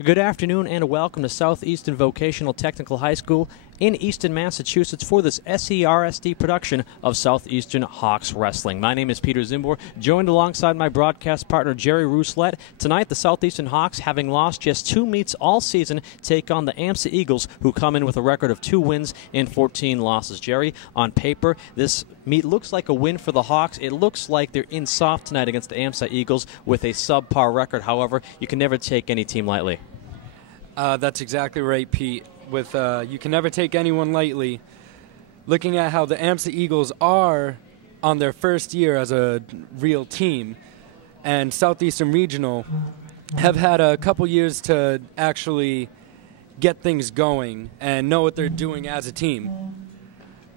Good afternoon and welcome to Southeastern Vocational Technical High School in Easton, Massachusetts for this SERSD production of Southeastern Hawks Wrestling. My name is Peter Zimbor, joined alongside my broadcast partner Jerry Rousselette. Tonight, the Southeastern Hawks, having lost just 2 meets all season, take on the Amsa Eagles, who come in with a record of 2 wins and 14 losses. Jerry, on paper, this meet looks like a win for the Hawks. It looks like they're in soft tonight against the Amsa Eagles with a subpar record. However, you can never take any team lightly. That's exactly right, Pete. You can never take anyone lightly. Looking at how the Amsa Eagles are on their first year as a real team, and Southeastern Regional have had a couple years to actually get things going and know what they're doing as a team.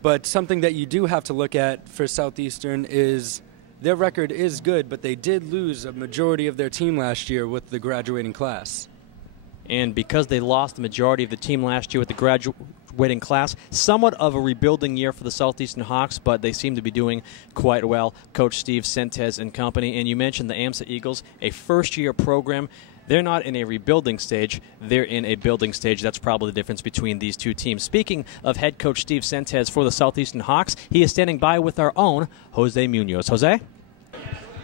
But something that you do have to look at for Southeastern is their record is good, but they did lose a majority of their team last year with the graduating class. And because they lost the majority of the team last year with the graduating class, somewhat of a rebuilding year for the Southeastern Hawks, but they seem to be doing quite well. Coach Steve Sentes and company. And you mentioned the Amsa Eagles, a first-year program. They're not in a rebuilding stage. They're in a building stage. That's probably the difference between these two teams. Speaking of head coach Steve Sentes for the Southeastern Hawks, he is standing by with our own Jose Munoz. Jose?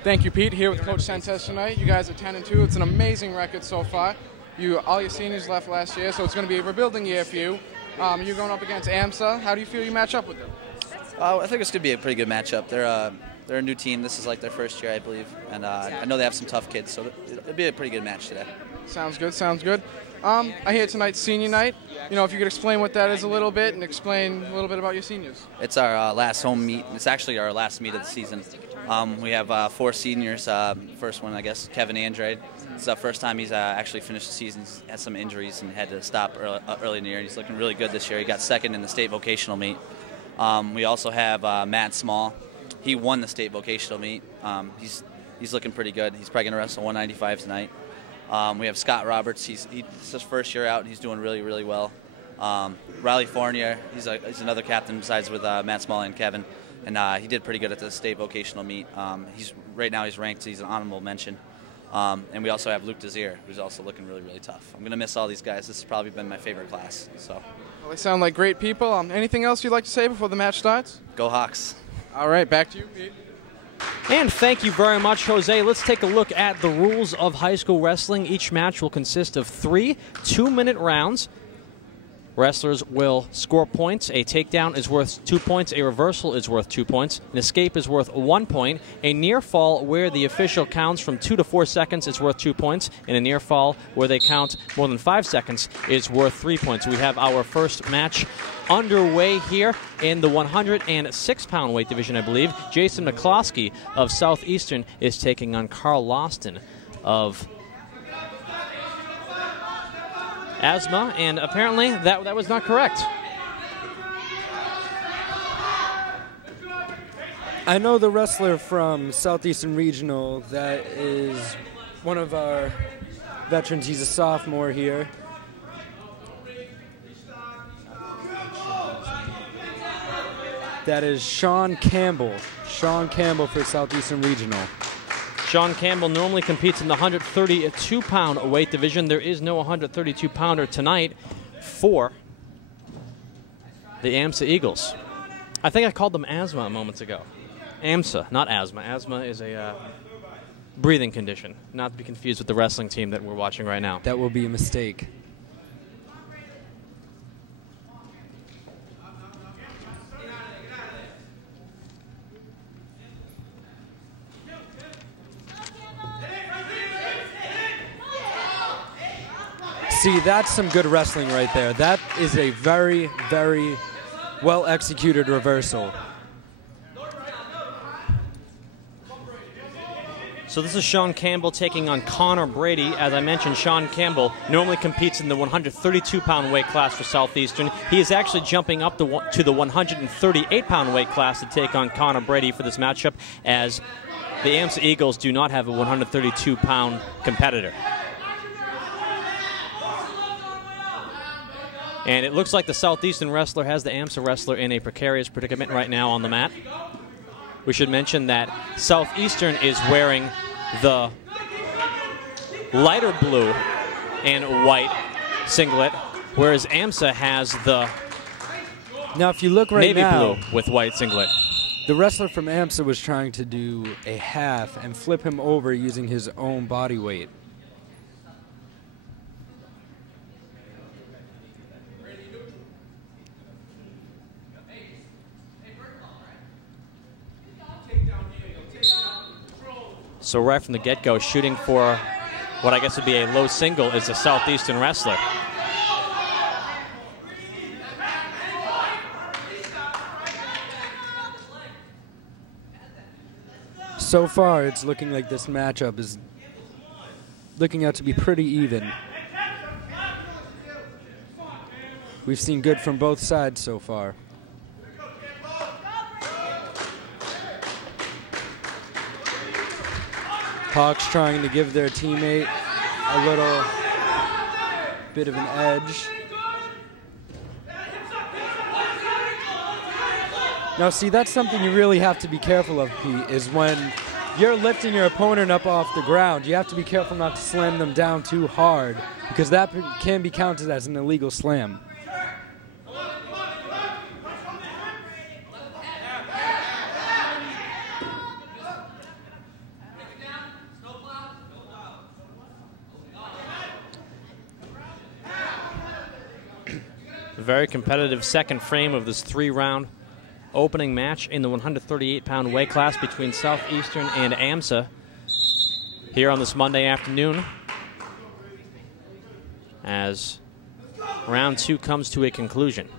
Thank you, Pete. Here with Coach Sentes tonight. You guys are 10-2. It's an amazing record so far. All your seniors left last year, so it's going to be a rebuilding year for you. You're going up against Amsa. How do you feel you match up with them? I think it's going to be a pretty good matchup. They're a new team. This is like their first year, I believe, and I know they have some tough kids, so it'll be a pretty good match today. Sounds good. Sounds good. I hear tonight's senior night. You know, if you could explain what that is a little bit and explain a little bit about your seniors. It's our last home meet. It's actually our last meet of the season. We have 4 seniors. First one, I guess, Kevin Andrade. It's the first time he's actually finished the season. He's had some injuries and had to stop early in the year. He's looking really good this year. He got second in the state vocational meet. We also have Matt Small. He won the state vocational meet. He's looking pretty good. He's probably going to wrestle 195 tonight. We have Scott Roberts. He's his first year out, and he's doing really, really well. Riley Fournier, he's another captain besides with Matt Small and Kevin, and he did pretty good at the state vocational meet. Right now he's ranked. He's an honorable mention. And we also have Luke Desir, who's also looking really, really tough. I'm going to miss all these guys. This has probably been my favorite class. So. Well, they sound like great people. Anything else you'd like to say before the match starts? Go Hawks. All right, back to you, Pete. And thank you very much, Jose. Let's take a look at the rules of high school wrestling. Each match will consist of 3 2-minute rounds. Wrestlers will score points. A takedown is worth 2 points. A reversal is worth 2 points. An escape is worth 1 point. A near fall where the official counts from 2 to 4 seconds is worth 2 points. And a near fall where they count more than 5 seconds is worth 3 points. We have our first match underway here in the 106-pound weight division, I believe. Jason McCloskey of Southeastern is taking on Carl Loston of Asthma, and apparently that was not correct. I know the wrestler from Southeastern Regional that is one of our veterans. He's a sophomore here. That is Sean Campbell. Sean Campbell for Southeastern Regional. Sean Campbell normally competes in the 132-pound weight division. There is no 132-pounder tonight for the Amsa Eagles. I think I called them asthma moments ago. Amsa, not asthma. Asthma is a breathing condition, not to be confused with the wrestling team that we're watching right now. That will be a mistake. See, that's some good wrestling right there. That is a very, very well-executed reversal. So this is Sean Campbell taking on Connor Brady. As I mentioned, Sean Campbell normally competes in the 132-pound weight class for Southeastern. He is actually jumping up to the 138-pound weight class to take on Connor Brady for this matchup, as the Amsa Eagles do not have a 132-pound competitor. And it looks like the Southeastern wrestler has the Amsa wrestler in a precarious predicament right now on the mat. We should mention that Southeastern is wearing the lighter blue and white singlet, whereas Amsa has the Now, if you look right navy now, blue with white singlet. the wrestler from Amsa was trying to do a half and flip him over using his own body weight. So right from the get-go, shooting for what I guess would be a low single is a Southeastern wrestler. So far, it's looking like this matchup is looking out to be pretty even. We've seen good from both sides so far. Hawks trying to give their teammate a little bit of an edge. Now, see, that's something you really have to be careful of, Pete, is when you're lifting your opponent up off the ground, you have to be careful not to slam them down too hard, because that can be counted as an illegal slam. Very competitive second frame of this 3-round opening match in the 138-pound weight class between Southeastern and Amsa here on this Monday afternoon as round 2 comes to a conclusion.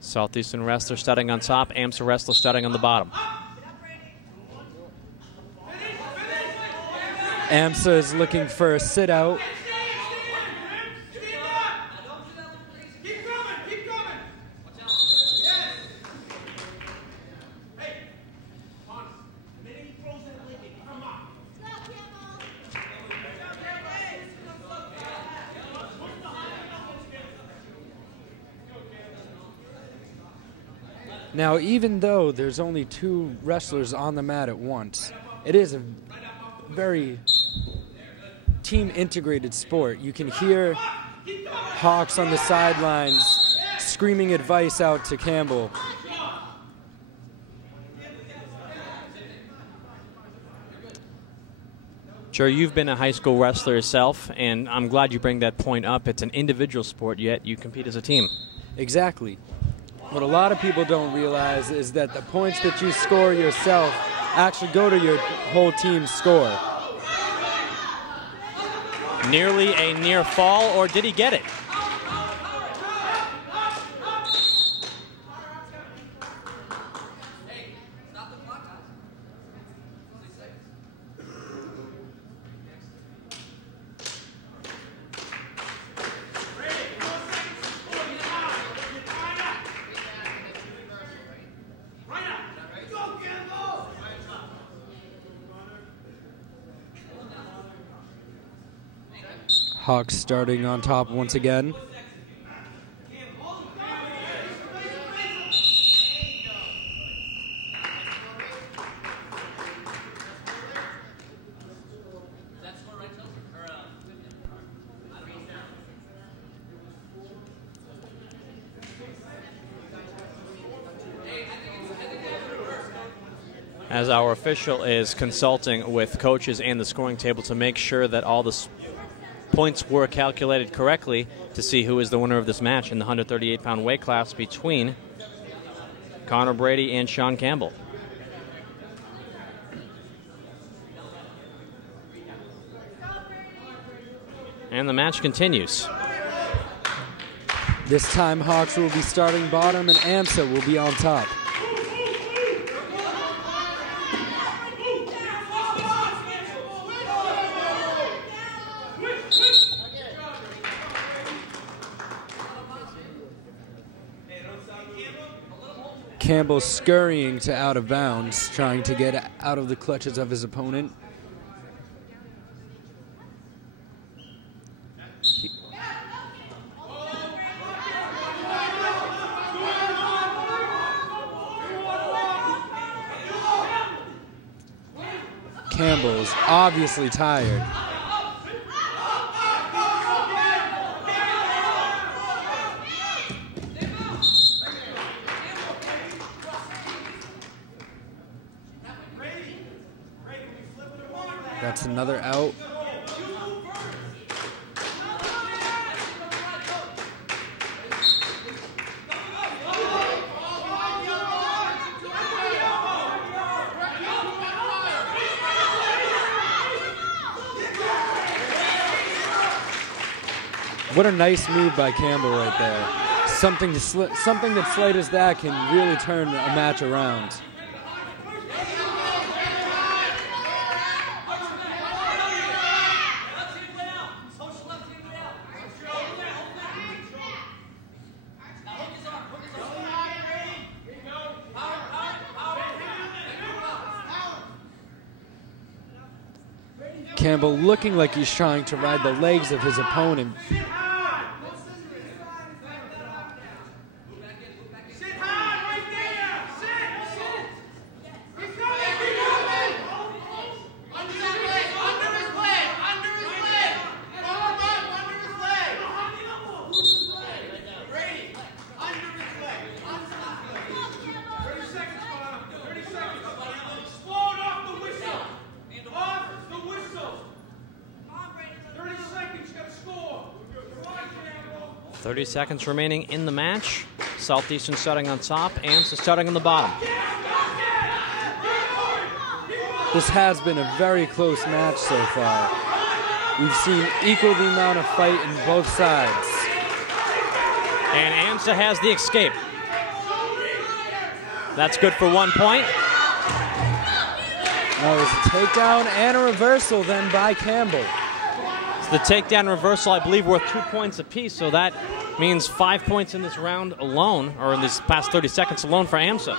Southeastern wrestler starting on top, Amsa wrestler starting on the bottom. Amsa is looking for a sit out. Now, even though there's only 2 wrestlers on the mat at once, it is a very team-integrated sport. You can hear Hawks on the sidelines screaming advice out to Campbell. Sure, you've been a high school wrestler yourself, and I'm glad you bring that point up. It's an individual sport, yet you compete as a team. Exactly. What a lot of people don't realize is that the points that you score yourself actually go to your whole team's score. Nearly a near fall, or did he get it? Hawks starting on top once again. As our official is consulting with coaches and the scoring table to make sure that all the points were calculated correctly to see who is the winner of this match in the 138-pound weight class between Connor Brady and Sean Campbell. And the match continues. This time Hawks will be starting bottom and Amsa will be on top. Campbell scurrying to out of bounds, trying to get out of the clutches of his opponent. Campbell is obviously tired. That's another out. What a nice move by Campbell right there. Something that slight as that can really turn a match around. Campbell looking like he's trying to ride the legs of his opponent. Seconds remaining in the match. Southeastern starting on top, Amsa starting on the bottom. This has been a very close match so far. We've seen equal the amount of fight in both sides. And Amsa has the escape. That's good for 1 point. That was a takedown and a reversal then by Campbell. The takedown reversal, I believe, worth 2 points apiece, so that means 5 points in this round alone, or in this past 30 seconds alone for Amsa.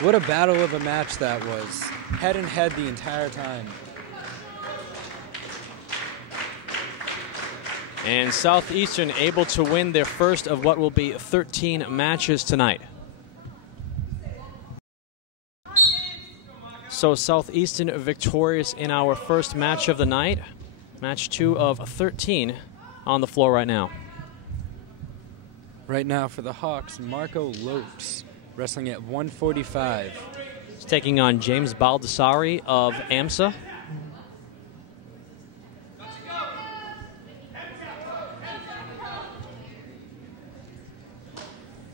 What a battle of a match that was. Head and head the entire time. And Southeastern able to win their first of what will be 13 matches tonight. So Southeastern victorious in our first match of the night. Match 2 of 13 on the floor right now. Right now for the Hawks, Marco Lopes, wrestling at 145. He's taking on James Baldessari of Amsa.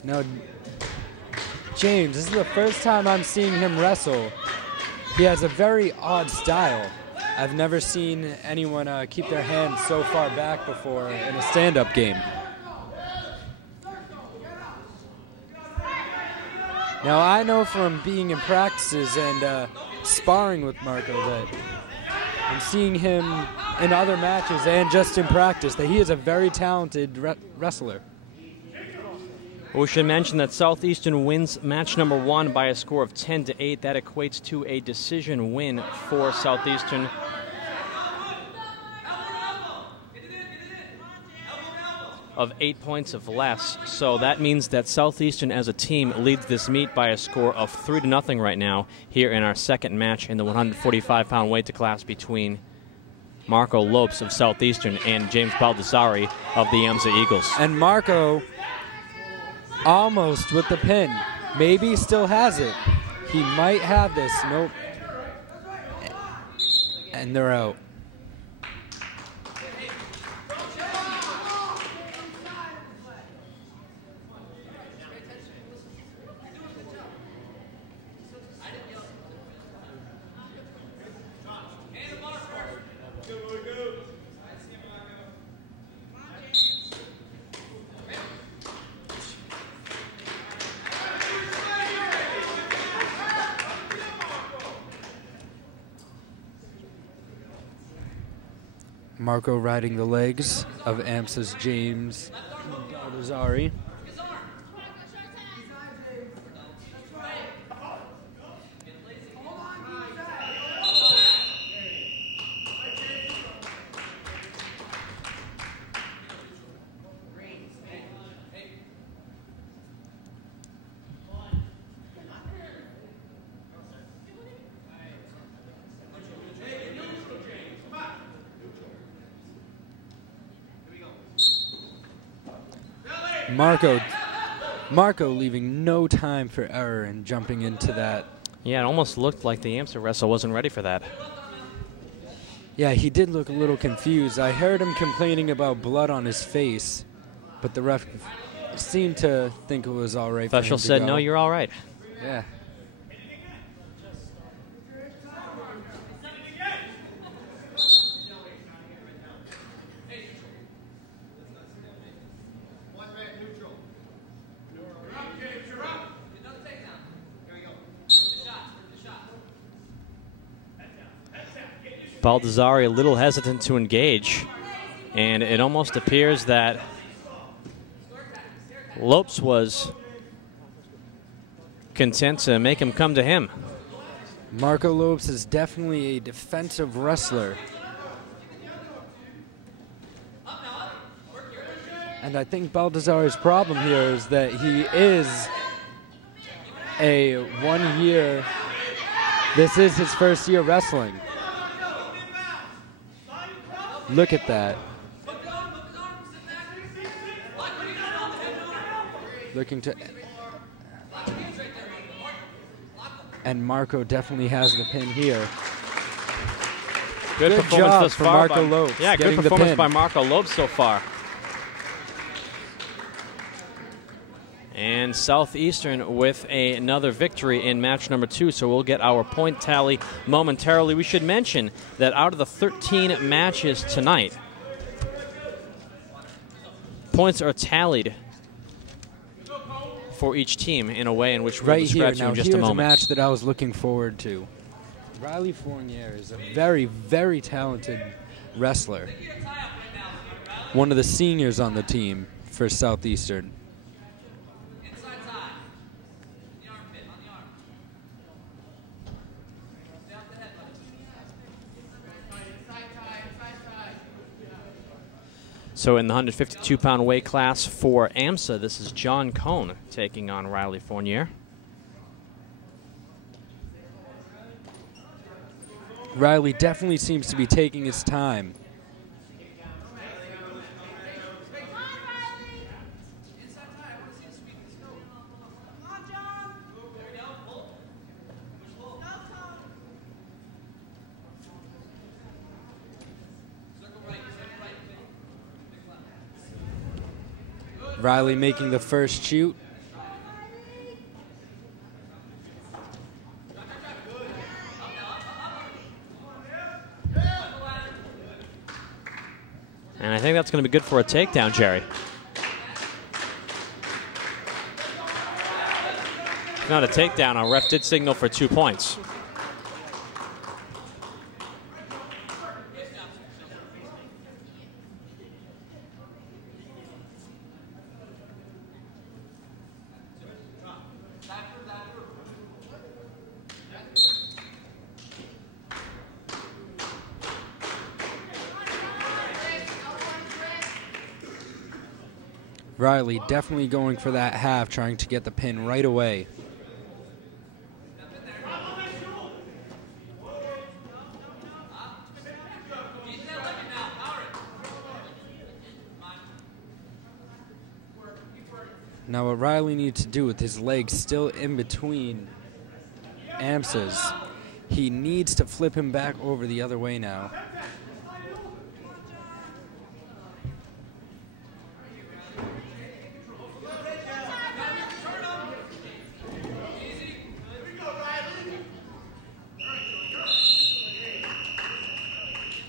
Now, James, this is the first time I'm seeing him wrestle. He has a very odd style. I've never seen anyone keep their hands so far back before in a stand-up game. Now, I know from being in practices and sparring with Marco that I'm seeing him in other matches and just in practice that he is a very talented wrestler. We should mention that Southeastern wins match number 1 by a score of 10-8. That equates to a decision win for Southeastern. Of 8 points of less. So that means that Southeastern as a team leads this meet by a score of 3-0 right now here in our second match in the 145-pound weight class between Marco Lopes of Southeastern and James Baldessari of the Amsa Eagles. And Marco almost with the pin. Maybe he still has it. He might have this. Nope. And they're out. Marco riding the legs of Amsa's James Baldessari. Marco leaving no time for error and jumping into that. Yeah, it almost looked like the Amsa wrestler wasn't ready for that. Yeah, he did look a little confused. I heard him complaining about blood on his face, but the ref seemed to think it was all right. Official said, "No, you're all right." Yeah. Baldessari a little hesitant to engage, and it almost appears that Lopes was content to make him come to him. Marco Lopes is definitely a defensive wrestler. And I think Baldessari's problem here is that he is a 1 year, this is his first year wrestling. Look at that. Looking to... And Marco definitely has the pin here. Good performance job thus for far Marco Lopes. Yeah, good getting the performance pin. by Marco Lopes so far. And Southeastern with another victory in match number 2, so we'll get our point tally momentarily. We should mention that out of the 13 matches tonight, points are tallied for each team in a way in which we'll describe to you in just a moment. Here's a match that I was looking forward to. Riley Fournier is a very, very talented wrestler. One of the seniors on the team for Southeastern. So in the 152-pound weight class for Amsa, this is John Cohn taking on Riley Fournier. Riley definitely seems to be taking his time. Riley making the first shoot. And I think that's going to be good for a takedown, Jerry. If not a takedown, our ref did signal for 2 points. Riley definitely going for that half, trying to get the pin right away. Now what Riley needs to do with his legs still in between Amsa's, he needs to flip him back over the other way now.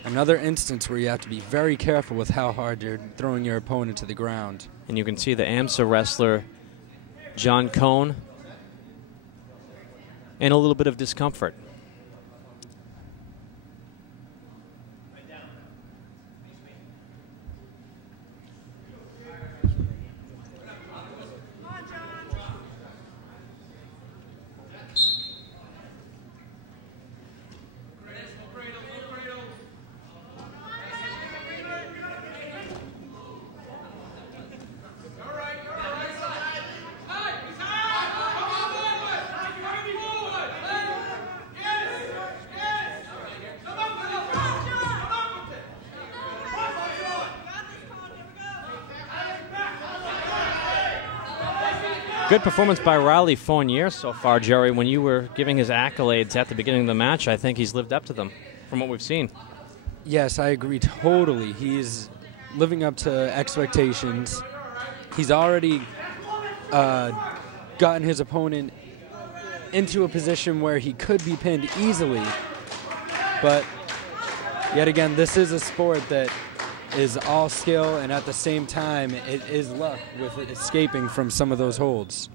Another instance where you have to be very careful with how hard you're throwing your opponent to the ground. And you can see the Amsa wrestler, John Cohn, in a little bit of discomfort. good performance by Riley Fournier so far, Jerry. When you were giving his accolades at the beginning of the match, I think he's lived up to them from what we've seen. Yes, I agree totally. He's living up to expectations. He's already gotten his opponent into a position where he could be pinned easily. But yet again, this is a sport that is all skill, and at the same time, it is luck with it escaping from some of those holds.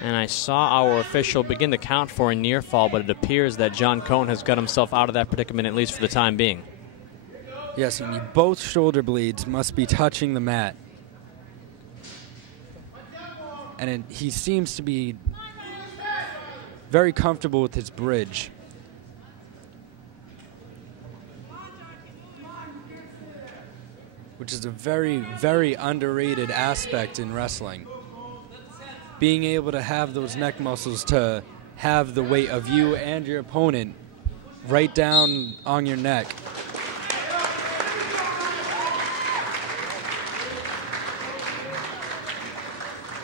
And I saw our official begin to count for a near fall, but it appears that John Cohn has got himself out of that predicament, at least for the time being. Yes, and both shoulder blades must be touching the mat. And he seems to be very comfortable with his bridge. Which is a very, very underrated aspect in wrestling. Being able to have those neck muscles to have the weight of you and your opponent right down on your neck.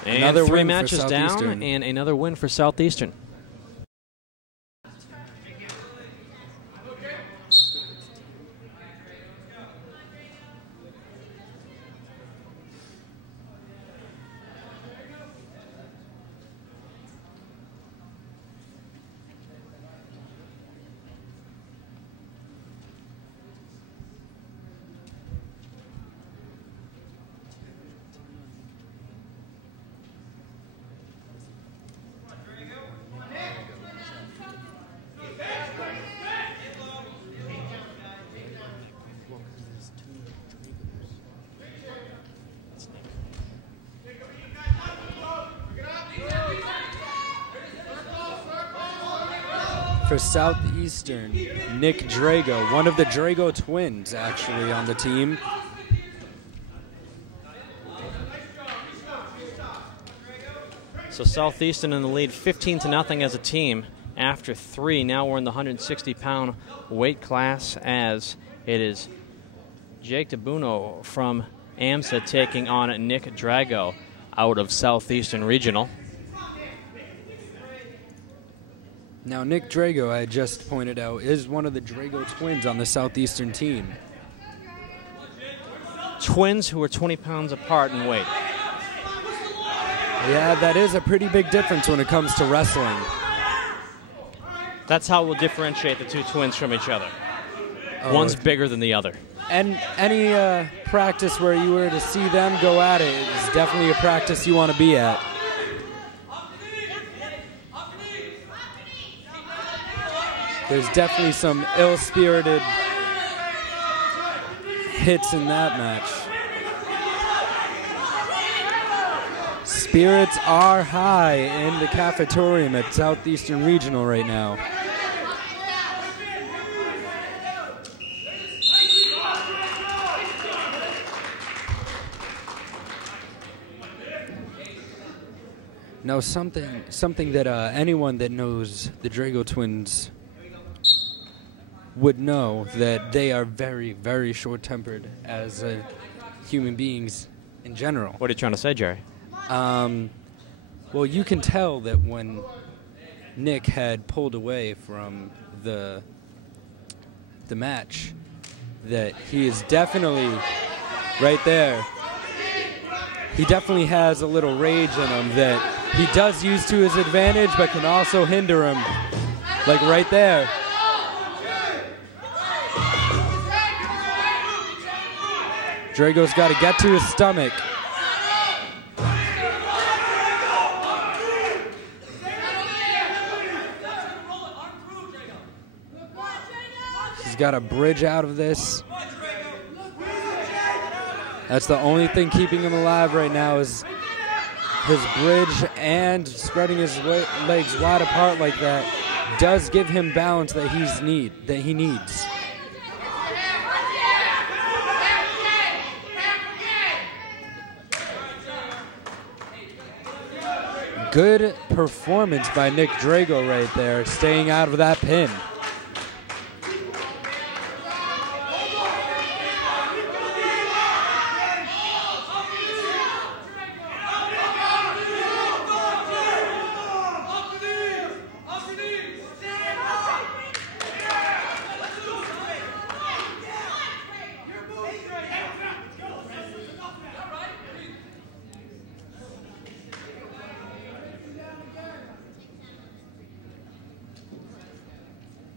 And another 3 win matches for down, Southeastern. and another win for Southeastern. For Southeastern, Nick Drago, one of the Drago twins actually on the team. So Southeastern in the lead 15-0 as a team after 3. Now we're in the 160-pound weight class as it is Jake Dibuono from Amsa taking on Nick Drago out of Southeastern Regional. Now, Nick Drago, I just pointed out, is one of the Drago twins on the Southeastern team. Twins who are 20 pounds apart in weight. Yeah, that is a pretty big difference when it comes to wrestling. That's how we'll differentiate the two twins from each other. One's bigger than the other. And any practice where you were to see them go at it is definitely a practice you want to be at. There's definitely some ill-spirited hits in that match. Spirits are high in the cafetorium at Southeastern Regional right now. Now, something that anyone that knows the Drago twins would know, that they are very, very short-tempered as human beings in general. What are you trying to say, Jerry? Well, you can tell that when Nick had pulled away from the match, that he is definitely right there. He definitely has a little rage in him that he does use to his advantage, but can also hinder him, like right there. Drago's got to get to his stomach. He's got to bridge out of this. That's the only thing keeping him alive right now is his bridge, and spreading his legs wide apart like that does give him balance that he needs. Good performance by Nick Drago right there, staying out of that pin.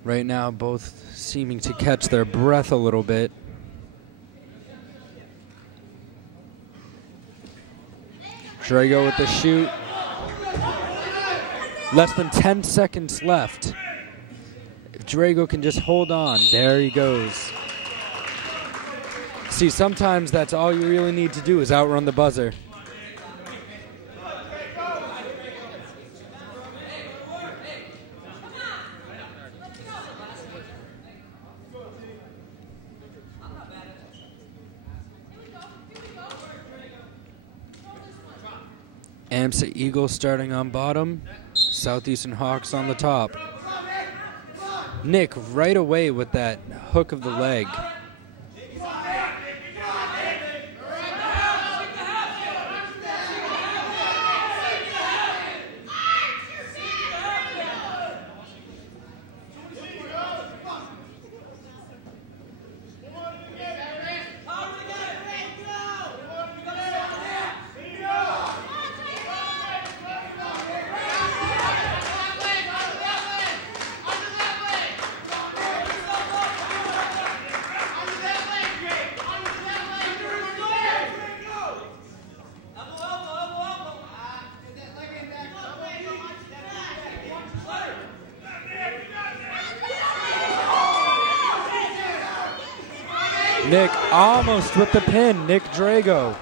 Right now, both seeming to catch their breath a little bit. Drago with the shoot. Less than 10 seconds left. If Drago can just hold on, there he goes. See, sometimes that's all you really need to do is outrun the buzzer. Amsa Eagles starting on bottom, Southeastern Hawks on the top. Nick right away with that hook of the leg. Nick almost with the pin, Nick Drago.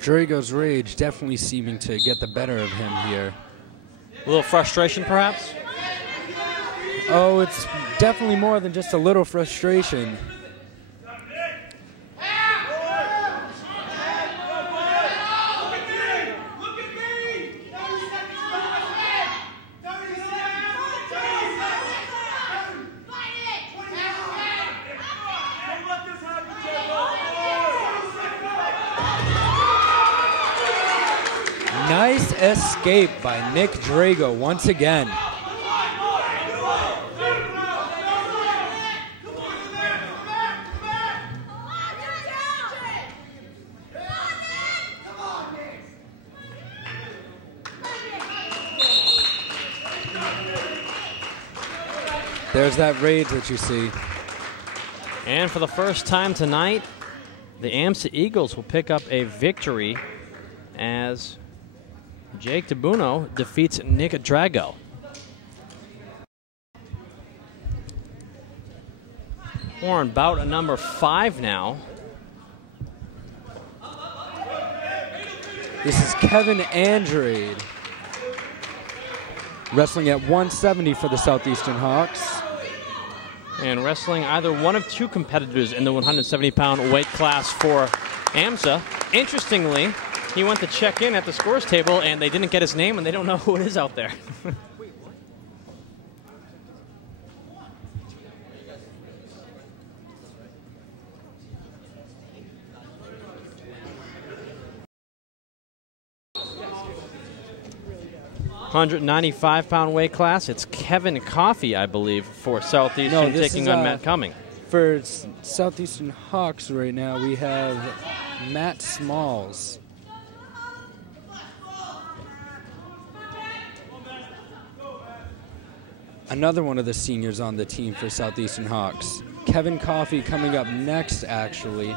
Drago's rage definitely seeming to get the better of him here. A little frustration, perhaps? Oh, it's definitely more than just a little frustration. Nice escape by Nick Drago once again. There's that rage that you see. And for the first time tonight, the Amsa Eagles will pick up a victory as Jake Dibuono defeats Nick Drago. We're on bout number 5 now. This is Kevin Andrade, wrestling at 170 for the Southeastern Hawks. And wrestling either one of two competitors in the 170-pound weight class for Amsa. Interestingly, he went to check in at the scores table, and they didn't get his name, and they don't know who it is out there. Wait, what? 195-pound weight class. It's Kevin Coffey, I believe, for Southeastern taking on Matt Cumming. For Southeastern Hawks right now, we have Matt Smalls. Another one of the seniors on the team for Southeastern Hawks. Kevin Coffey coming up next, actually.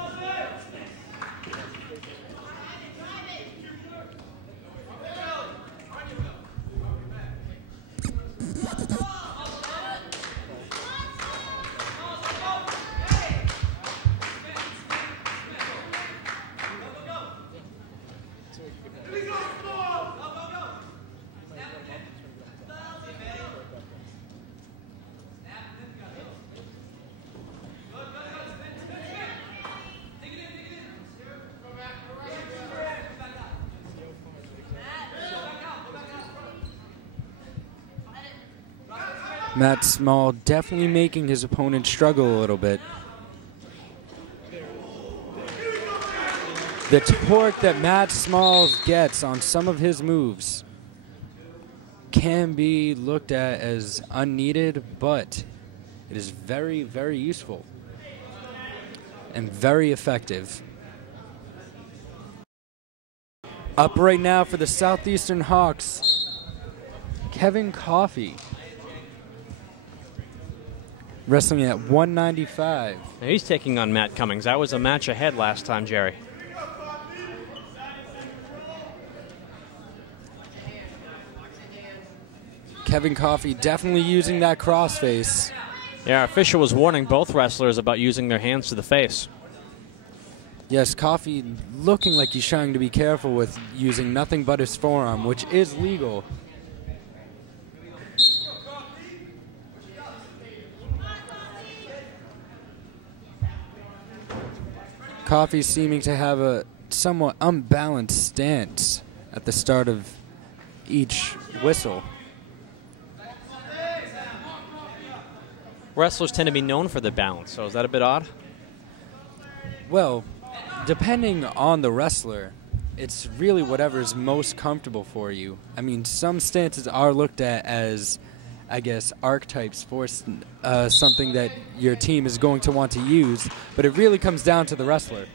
Matt Small definitely making his opponent struggle a little bit. The torque that Matt Smalls gets on some of his moves can be looked at as unneeded, but it is very, very useful and very effective. Up right now for the Southeastern Hawks, Kevin Coffey. Wrestling at 195. Now he's taking on Matt Cummings. That was a match ahead last time, Jerry. Kevin Coffey definitely using that crossface. Yeah, our official was warning both wrestlers about using their hands to the face. Yes, Coffey looking like he's trying to be careful with using nothing but his forearm, which is legal. Coffey seeming to have a somewhat unbalanced stance at the start of each whistle. Wrestlers tend to be known for their balance, so is that a bit odd? Well, depending on the wrestler, it's really whatever is most comfortable for you. I mean, some stances are looked at as, I guess, archetypes for something that your team is going to want to use, but it really comes down to the wrestler.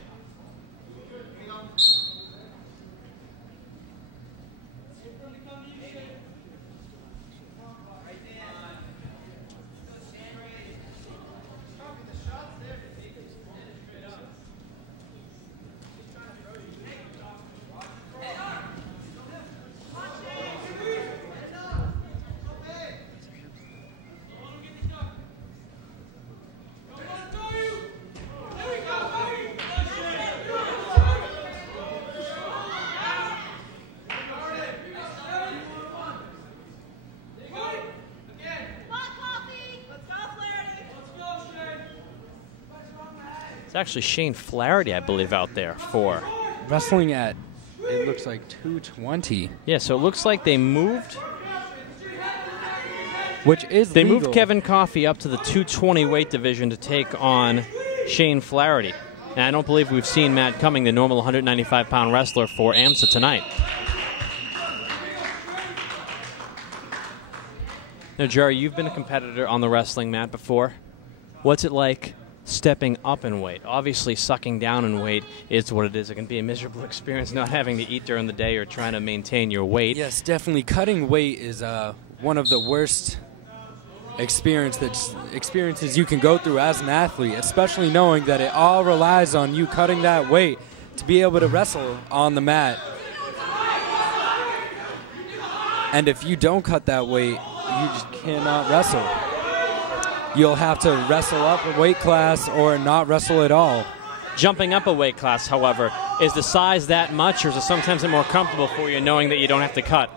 It's actually Shane Flaherty, I believe, out there for Wrestling at, it looks like 220. Yeah, so it looks like they moved. Which is They legal. moved Kevin Coffey up to the 220 weight division to take on Shane Flaherty. And I don't believe we've seen Matt Cumming, the normal 195-pound wrestler, for Amsa tonight. Now, Jerry, you've been a competitor on the wrestling mat before. What's it like stepping up in weight? Obviously, sucking down in weight is what it is. It can be a miserable experience not having to eat during the day or trying to maintain your weight. Yes, definitely. Cutting weight is one of the worst experiences you can go through as an athlete, especially knowing that it all relies on you cutting that weight to be able to wrestle on the mat. And if you don't cut that weight, you just cannot wrestle. You'll have to wrestle up a weight class or not wrestle at all. Jumping up a weight class, however, is the size that much, or is it sometimes more comfortable for you knowing that you don't have to cut?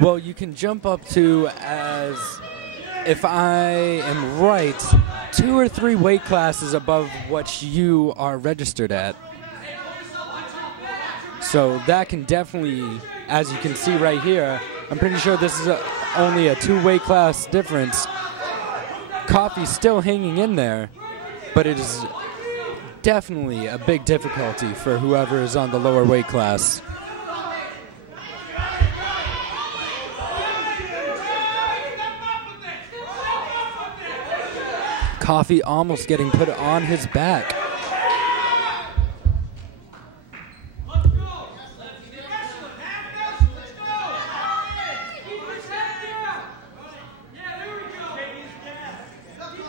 Well, you can jump up to, as if I am right, 2 or 3 weight classes above what you are registered at. So that can definitely, as you can see right here, I'm pretty sure this is only a 2 weight class difference. Coffey's still hanging in there, but it is definitely a big difficulty for whoever is on the lower weight class. Coffey almost getting put on his back.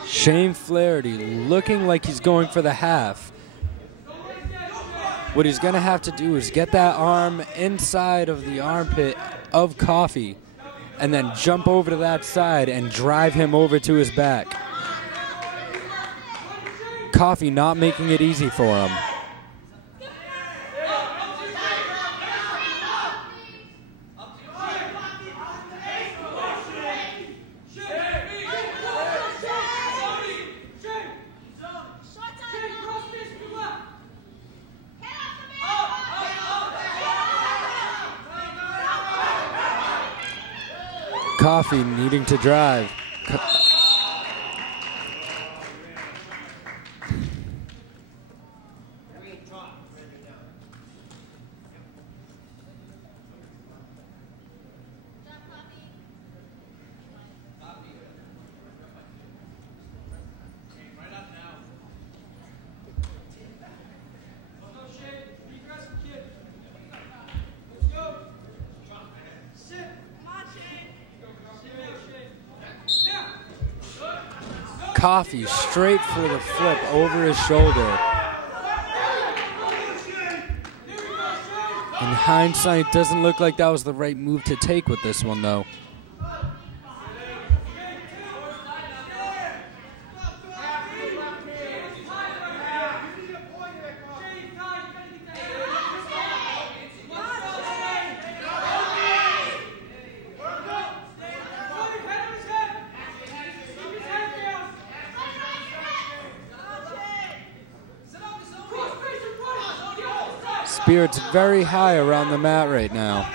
Shane Flaherty looking like he's going for the half. What he's going to have to do is get that arm inside of the armpit of Coffey and then jump over to that side and drive him over to his back. Coffey not making it easy for him. Coffey needing to drive. Coffey straight for the flip over his shoulder. In hindsight, doesn't look like that was the right move to take with this one, though. Spirit's very high around the mat right now.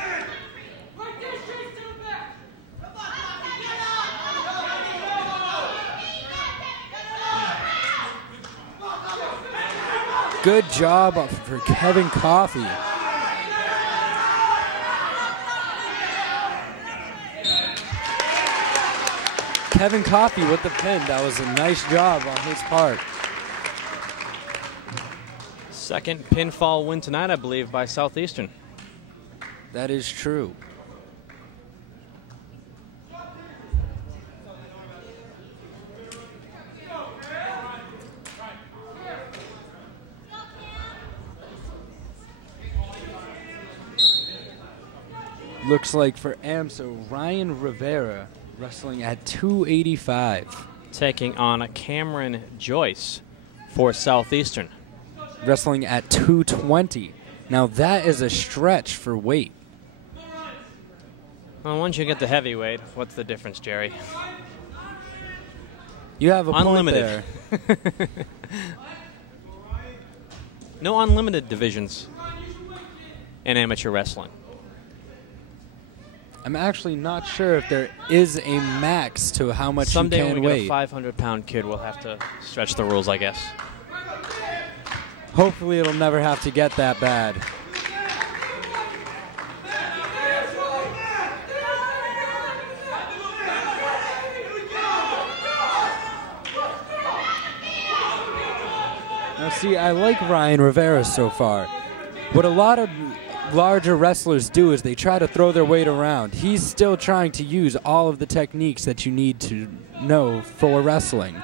Good job for Kevin Coffey. Kevin Coffey with the pin. That was a nice job on his part. Second pinfall win tonight, I believe, by Southeastern. That is true. Looks like for Amsa, Ryan Rivera wrestling at 285. Taking on Cameron Joyce for Southeastern. Wrestling at 220. Now that is a stretch for weight. Well, once you get the heavyweight, what's the difference, Jerry? You have a unlimited. point there. No unlimited divisions in amateur wrestling. I'm actually not sure if there is a max to how much Someday you can when we weigh. get a 500-pound kid, we'll have to stretch the rules, I guess. Hopefully it'll never have to get that bad. Now see, I like Ryan Rivera so far. What a lot of larger wrestlers do is they try to throw their weight around. He's still trying to use all of the techniques that you need to know for wrestling.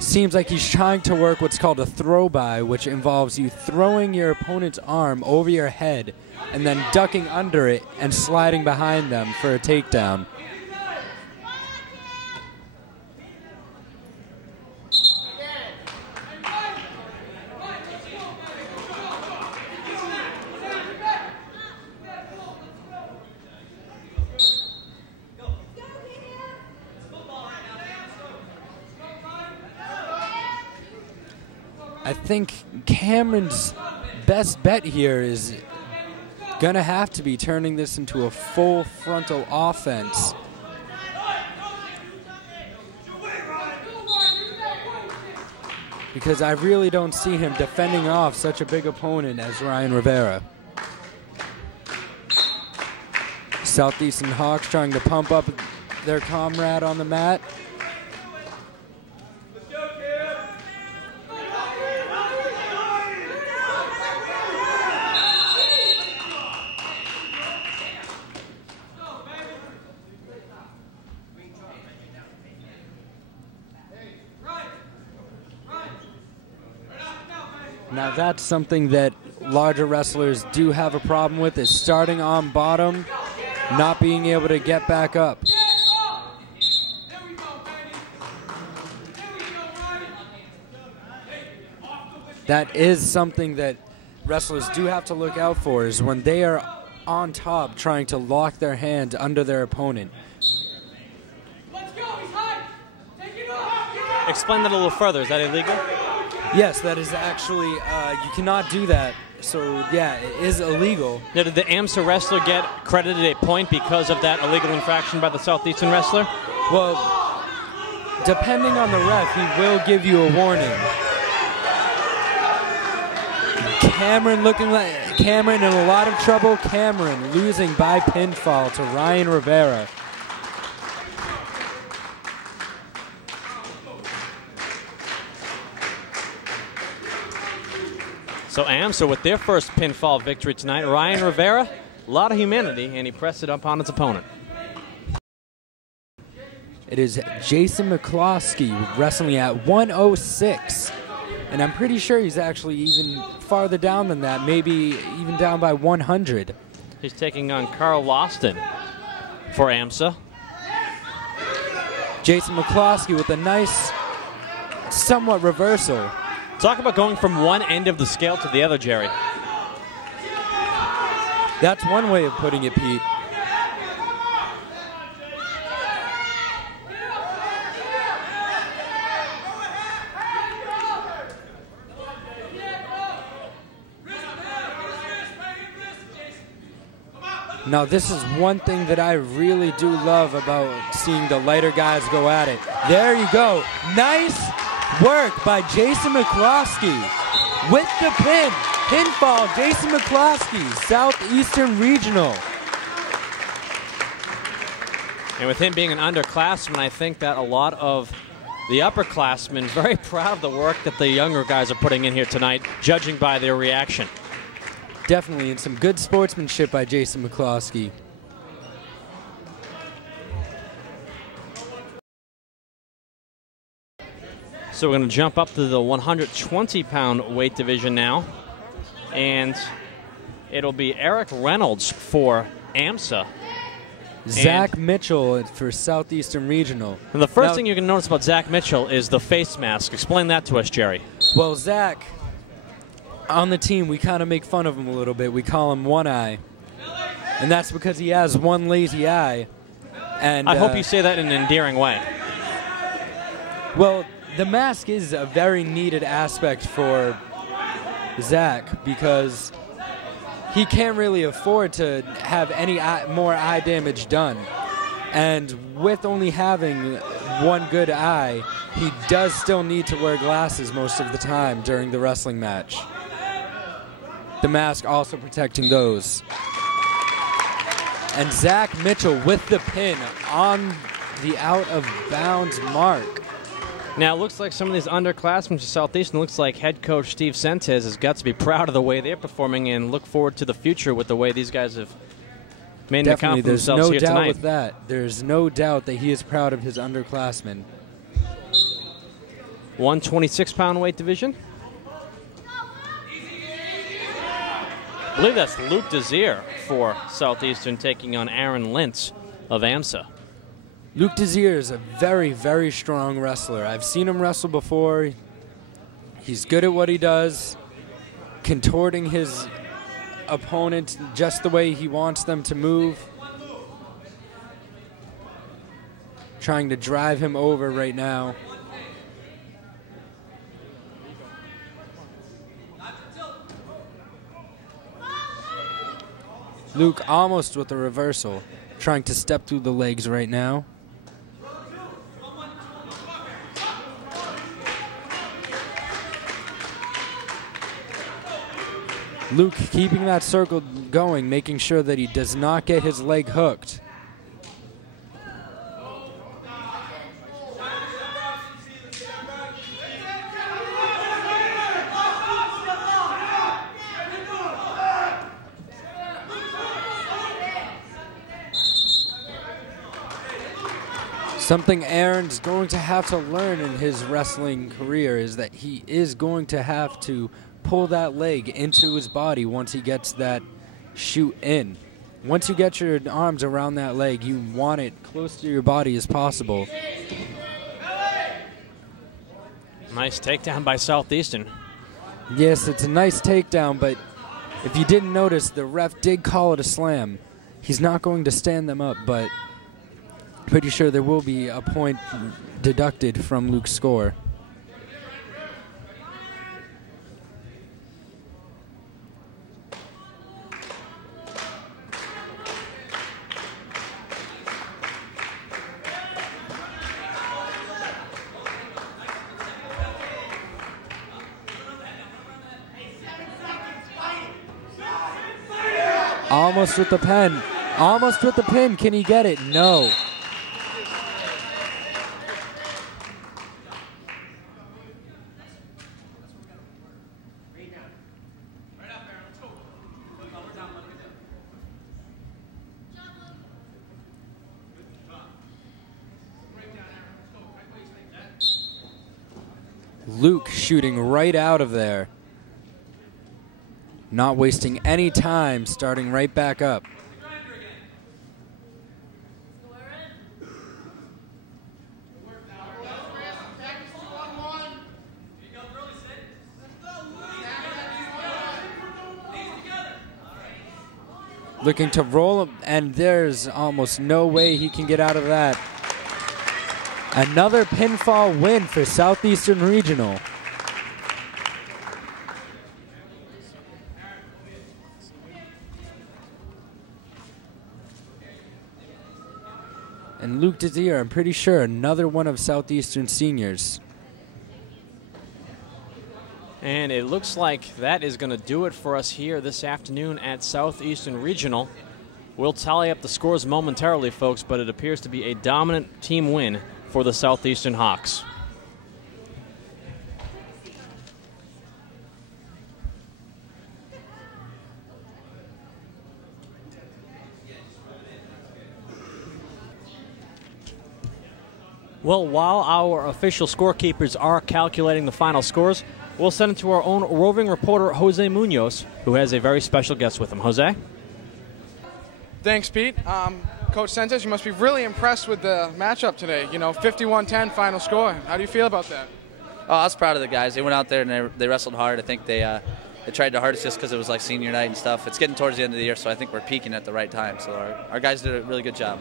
Seems like he's trying to work what's called a throw-by, which involves you throwing your opponent's arm over your head and then ducking under it and sliding behind them for a takedown. I think Cameron's best bet here is gonna have to be turning this into a full frontal offense. Because I really don't see him defending off such a big opponent as Ryan Rivera. Southeastern Hawks trying to pump up their comrade on the mat. Now that's something that larger wrestlers do have a problem with, is starting on bottom, not being able to get back up. That is something that wrestlers do have to look out for, is when they are on top trying to lock their hand under their opponent. Explain that a little further. Is that illegal? Yes, that is actually, you cannot do that. So, yeah, it is illegal. Now, did the Amsa wrestler get credited a point because of that illegal infraction by the Southeastern wrestler? Well, depending on the ref, he will give you a warning. Cameron looking like Cameron in a lot of trouble. Cameron losing by pinfall to Ryan Rivera. So Amsa with their first pinfall victory tonight. Ryan Rivera a lot of humanity, and he pressed it upon his opponent. It is Jason McCloskey wrestling at 106. And I'm pretty sure he's actually even farther down than that, maybe even down by 100. He's taking on Carl Loston for Amsa. Jason McCloskey with a nice, somewhat reversal. Talk about going from one end of the scale to the other, Jerry. That's one way of putting it, Pete. Now, this is one thing that I really do love about seeing the lighter guys go at it. There you go. Nice work by Jason McCloskey with the pin. Pinfall, Jason McCloskey, Southeastern Regional. And with him being an underclassman, I think that a lot of the upperclassmen very proud of the work that the younger guys are putting in here tonight, judging by their reaction. Definitely, and some good sportsmanship by Jason McCloskey. So we're going to jump up to the 120-pound weight division now. And it'll be Eric Reynolds for Amsa. Zach Mitchell for Southeastern Regional. And the first thing you can notice about Zach Mitchell is the face mask. Explain that to us, Jerry. Well, Zach, on the team, we kind of make fun of him a little bit. We call him One Eye. And that's because he has one lazy eye. And I hope you say that in an endearing way. Well, the mask is a very needed aspect for Zach because he can't really afford to have any more eye damage done. And with only having one good eye, he does still need to wear glasses most of the time during the wrestling match. The mask also protecting those. And Zach Mitchell with the pin on the out-of-bounds mark. Now, it looks like some of these underclassmen for Southeastern, looks like head coach Steve Sentes has got to be proud of the way they're performing and look forward to the future with the way these guys have made an account for themselves here tonight. There's no doubt with that. There's no doubt that he is proud of his underclassmen. 126-pound weight division. I believe that's Luke Desir for Southeastern taking on Aaron Lintz of Amsa. Luke Desir is a very, very strong wrestler. I've seen him wrestle before. He's good at what he does, contorting his opponent just the way he wants them to move. Trying to drive him over right now. Luke almost with a reversal, trying to step through the legs right now. Luke keeping that circle going, making sure that he does not get his leg hooked. Something Aaron's going to have to learn in his wrestling career is that he is going to have to pull that leg into his body once he gets that shoot in. Once you get your arms around that leg, you want it close to your body as possible. Nice takedown by Southeastern. Yes, it's a nice takedown, but if you didn't notice, the ref did call it a slam. He's not going to stand them up, but pretty sure there will be a point deducted from Luke's score. Almost with the pen. Almost with the pin. Can he get it? No. Luke shooting right out of there. Not wasting any time, starting right back up. Looking to roll him, and there's almost no way he can get out of that. Another pinfall win for Southeastern Regional. And Luke Desir, I'm pretty sure, another one of Southeastern seniors. And it looks like that is going to do it for us here this afternoon at Southeastern Regional. We'll tally up the scores momentarily, folks, but it appears to be a dominant team win for the Southeastern Hawks. Well, while our official scorekeepers are calculating the final scores, we'll send it to our own roving reporter, Jose Munoz, who has a very special guest with him. Jose? Thanks, Pete. Coach Sanchez, you must be really impressed with the matchup today. You know, 51-10 final score. How do you feel about that? Oh, I was proud of the guys. They went out there and they wrestled hard. I think they tried the hardest just because it was like senior night and stuff. It's getting towards the end of the year, so I think we're peaking at the right time. So our guys did a really good job.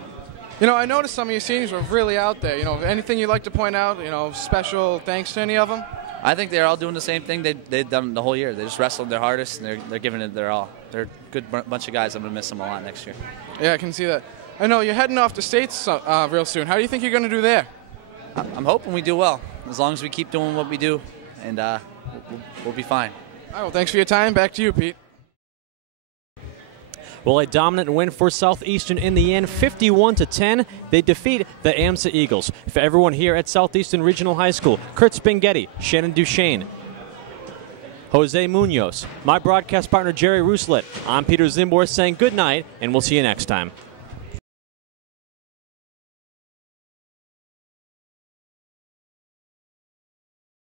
You know, I noticed some of your seniors were really out there. You know, anything you'd like to point out, you know, special thanks to any of them? I think they're all doing the same thing they've done the whole year. They just wrestled their hardest, and they're giving it their all. They're a good bunch of guys. I'm going to miss them a lot next year. Yeah, I can see that. I know you're heading off to States real soon. How do you think you're going to do there? I'm hoping we do well, as long as we keep doing what we do, and we'll be fine. All right, well, thanks for your time. Back to you, Pete. Well, a dominant win for Southeastern in the end, 51-10. They defeat the Amsa Eagles. For everyone here at Southeastern Regional High School, Kurt Spaghetti, Shannon Duchesne, Jose Munoz, my broadcast partner Jerry Rouslet, I'm Peter Zimbor saying good night, and we'll see you next time.